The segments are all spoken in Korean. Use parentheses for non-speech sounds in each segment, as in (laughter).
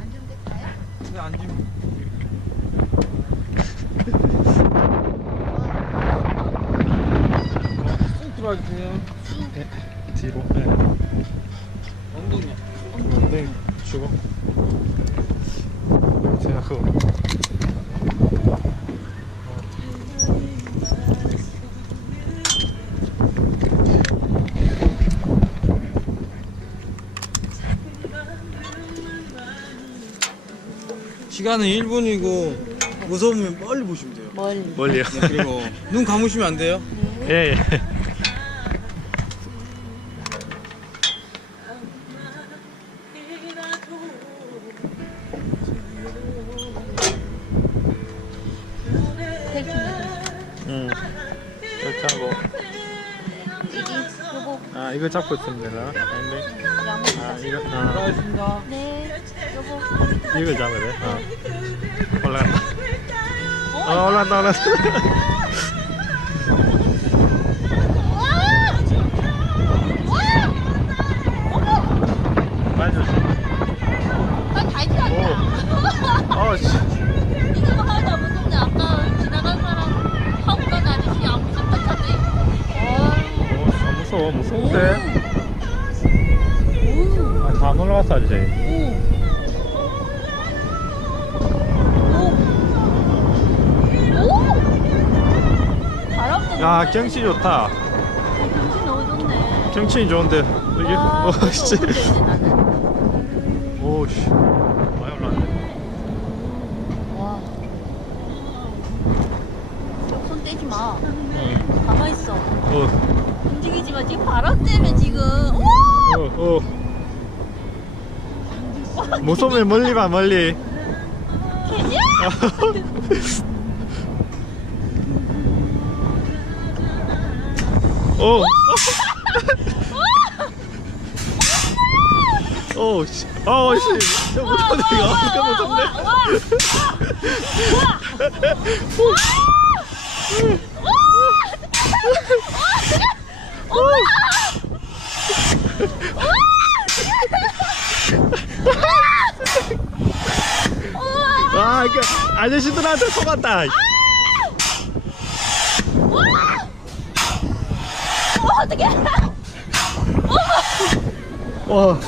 안전됐어요? 네, 안전. 쑥 들어와주세요. 네, 뒤로. 네. 엉덩이. 엉덩이 주고. 제가 그거. 시간은 1분이고 무서우면 멀리 보시면 돼요. 멀리. 멀리요. 네, 그리고 눈 감으시면 안 돼요. 예, 예. 응. 이렇게 하고. 요거 아, 이거 잡고 있으면 되나? 아닌데. 양. 아, 이거. 아. 네. 잡아야 돼. 어. 올라간다. 어, 올라간다, 올라간다. 어, 씨. 이거 하나도 안 무섭네. 아까 지나간 사람 하고 간 아저씨 안 무섭다카네. 어, 아, 무서워, 무서운데. 아, 다 올라갔어, 아저씨. 야, 경치 좋다. 경치 너무 좋네. 경치 좋은데. 여기, 와, 어, 씨. 오는데 이제 나는. 오, 씨. 많이 올라왔네. 와. 손 떼지 마. 어, 가만히 있어. 어, 움직이지 마. 지금 바람 때문에 지금. 우와! 어, 어. 무서우면 멀리 봐, 멀리. 개냐? 오. 오, 씨. 어, 씨. 야, 무섭네, 이거. 와, 와. 아, 그 아저씨들한테 속았다. 어떡해. 와.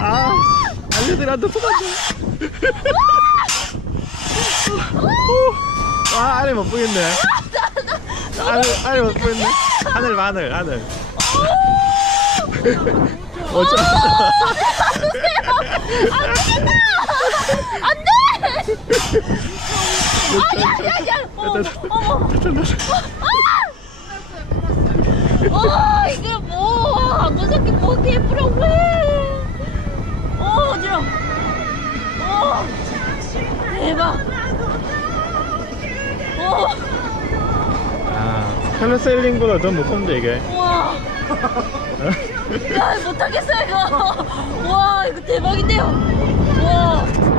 아, 아저씨들한테 속았다. 와, 안에 못 보겠네. 안에, 안에 못 보겠네. 하늘, 하늘, 하늘. 어쩌 안 돼! 야, 야, 야. 어머, 어머. 어, 이게 뭐, 안 무섭게 뭐 예쁘라고 해. 어, 어지러. 어, 대박. 어, 아, 펠러세일링보다 더 무섭네, 이게. 와. (laughs) 야, 못하겠어, 이거. 와, 이거 대박인데요. 와.